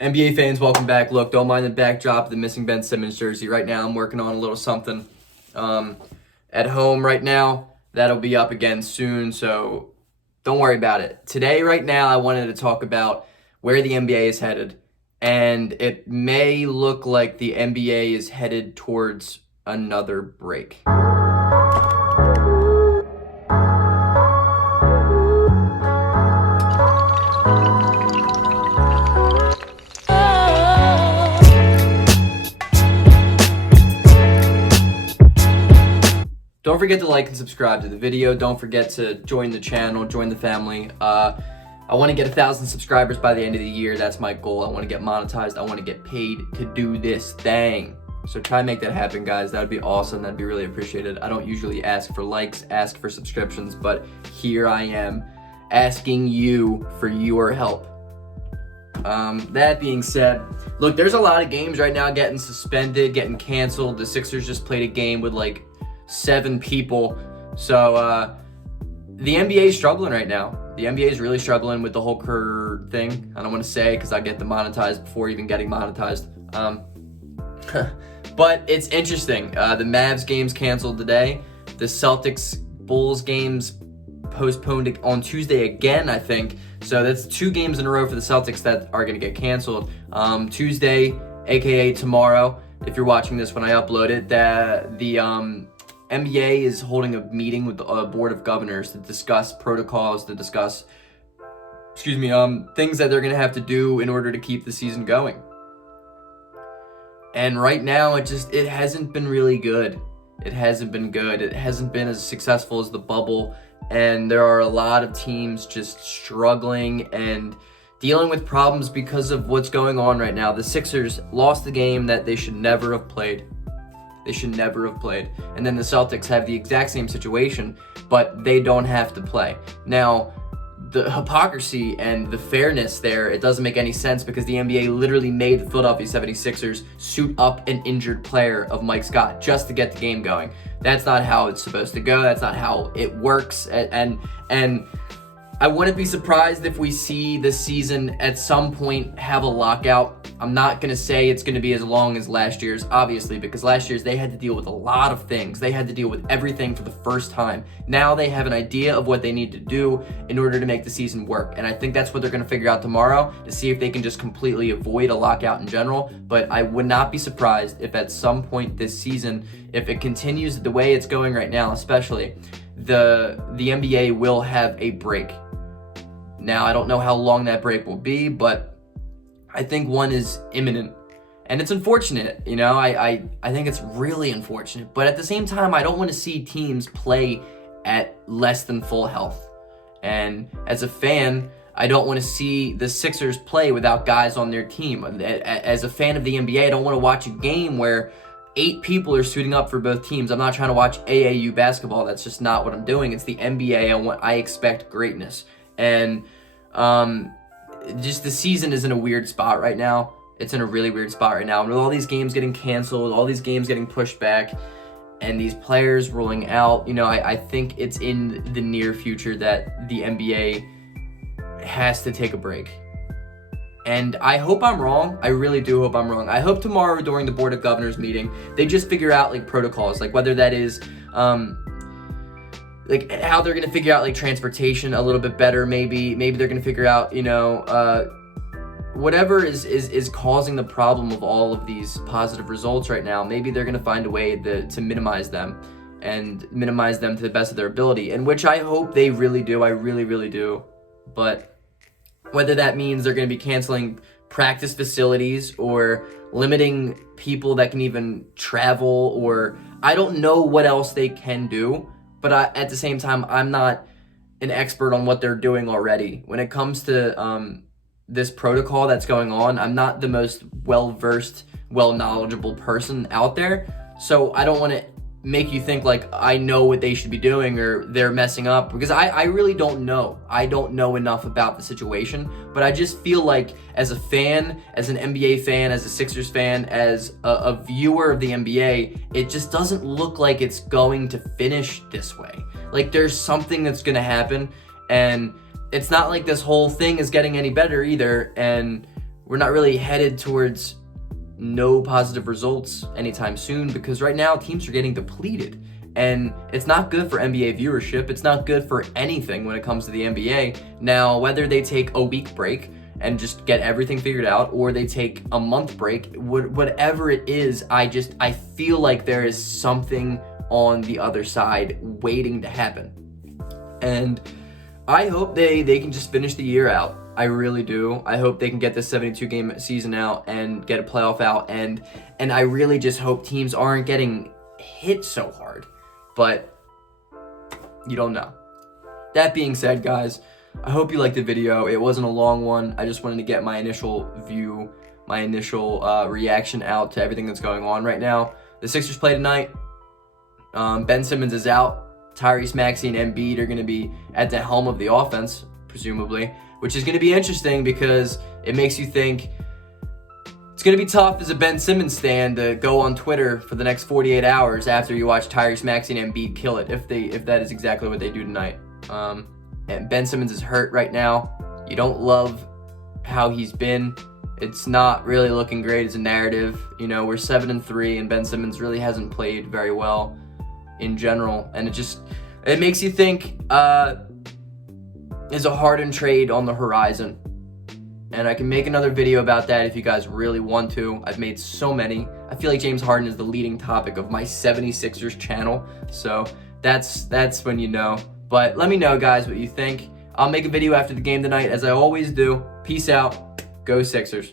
NBA fans, welcome back. Look, don't mind the backdrop of the missing Ben Simmons jersey. Right now, I'm working on a little something at home right now. That'll be up again soon, so don't worry about it. Today, right now, I wanted to talk about where the NBA is headed, and it may look like the NBA is headed towards another break. Don't forget to like and subscribe to the video. Don't forget to join the channel, join the family. I want to get 1,000 subscribers by the end of the year. That's my goal. I want to get monetized. I want to get paid to do this thing. So try and make that happen, guys. That would be awesome. That'd be really appreciated. I don't usually ask for likes, ask for subscriptions, but here I am asking you for your help. That being said, look, there's a lot of games right now getting suspended, getting canceled. The Sixers just played a game with like 7 people. So the NBA is struggling right now. The NBA is really struggling with the whole Kerr thing. I don't want to say because I get demonetized before even getting monetized. But it's interesting. The Mavs game's canceled today. The Celtics Bulls game's postponed on Tuesday again, I think. So that's 2 games in a row for the Celtics that are going to get canceled. Tuesday, aka tomorrow, if you're watching this when I upload it, the NBA is holding a meeting with a board of governors to discuss protocols, to discuss, things that they're going to have to do in order to keep the season going. And right now, it hasn't been really good. It hasn't been good. It hasn't been as successful as the bubble. And there are a lot of teams just struggling and dealing with problems because of what's going on right now. The Sixers lost the game that they should never have played. And then the Celtics have the exact same situation, but they don't have to play. Now, the hypocrisy and the fairness there, it doesn't make any sense because the NBA literally made the Philadelphia 76ers suit up an injured player of Mike Scott just to get the game going. That's not how it's supposed to go. That's not how it works. And I wouldn't be surprised if we see this season at some point have a lockout. I'm not going to say it's going to be as long as last year's, obviously, because last year's they had to deal with a lot of things. They had to deal with everything for the first time. Now they have an idea of what they need to do in order to make the season work. And I think that's what they're going to figure out tomorrow to see if they can just completely avoid a lockout in general. But I would not be surprised if at some point this season, if it continues the way it's going right now, especially, the NBA will have a break. Now, I don't know how long that break will be, but I think one is imminent. And it's unfortunate, I think it's really unfortunate. But at the same time, I don't want to see teams play at less than full health. And as a fan, I don't want to see the Sixers play without guys on their team. As a fan of the NBA, I don't want to watch a game where 8 people are suiting up for both teams. I'm not trying to watch AAU basketball. That's just not what I'm doing. It's the NBA. I expect greatness. And just the season is in a weird spot right now. It's in a really weird spot right now. And with all these games getting canceled, all these games getting pushed back, and these players rolling out, I think it's in the near future that the NBA has to take a break. And I hope I'm wrong. I really do hope I'm wrong. I hope tomorrow during the Board of Governors meeting, they just figure out like protocols, like whether that is like how they're gonna figure out like transportation a little bit better. Maybe they're gonna figure out, whatever is causing the problem of all of these positive results right now. Maybe they're gonna find a way to minimize them and minimize them to the best of their ability, and which I hope they really do. I really, really do. But whether that means they're gonna be canceling practice facilities or limiting people that can even travel, or I don't know what else they can do. But at the same time, I'm not an expert on what they're doing already. When it comes to this protocol that's going on, I'm not the most well-versed, knowledgeable person out there. So I don't want to make you think like I know what they should be doing or they're messing up, because I really don't know. I don't know enough about the situation, but I just feel like as a fan, as an NBA fan, as a Sixers fan, as a viewer of the NBA, it just doesn't look like it's going to finish this way. Like there's something that's going to happen, and it's not like this whole thing is getting any better either, and we're not really headed towards no positive results anytime soon, because right now teams are getting depleted. And it's not good for NBA viewership. It's not good for anything when it comes to the NBA. Now, whether they take a week break and just get everything figured out, or they take a month break, whatever it is, I feel like there is something on the other side waiting to happen. And I hope they can just finish the year out. I really do. I hope they can get this 72-game season out and get a playoff out. And I really just hope teams aren't getting hit so hard. But you don't know. That being said, guys, I hope you liked the video. It wasn't a long one. I just wanted to get my initial view, my initial reaction out to everything that's going on right now. The Sixers play tonight. Ben Simmons is out. Tyrese Maxey and Embiid are going to be at the helm of the offense, presumably, which is going to be interesting because it makes you think it's going to be tough as a Ben Simmons stan to go on Twitter for the next 48 hours after you watch Tyrese Maxey and Embiid kill it, if that is exactly what they do tonight. And Ben Simmons is hurt right now. You don't love how he's been. It's not really looking great as a narrative. You know, we're 7-3, and Ben Simmons really hasn't played very well in general. And it makes you think, is a Harden trade on the horizon? And I can make another video about that if you guys really want to. I've made so many. I feel like James Harden is the leading topic of my 76ers channel. So that's when you know. But let me know, guys, what you think. I'll make a video after the game tonight, as I always do. Peace out. Go Sixers.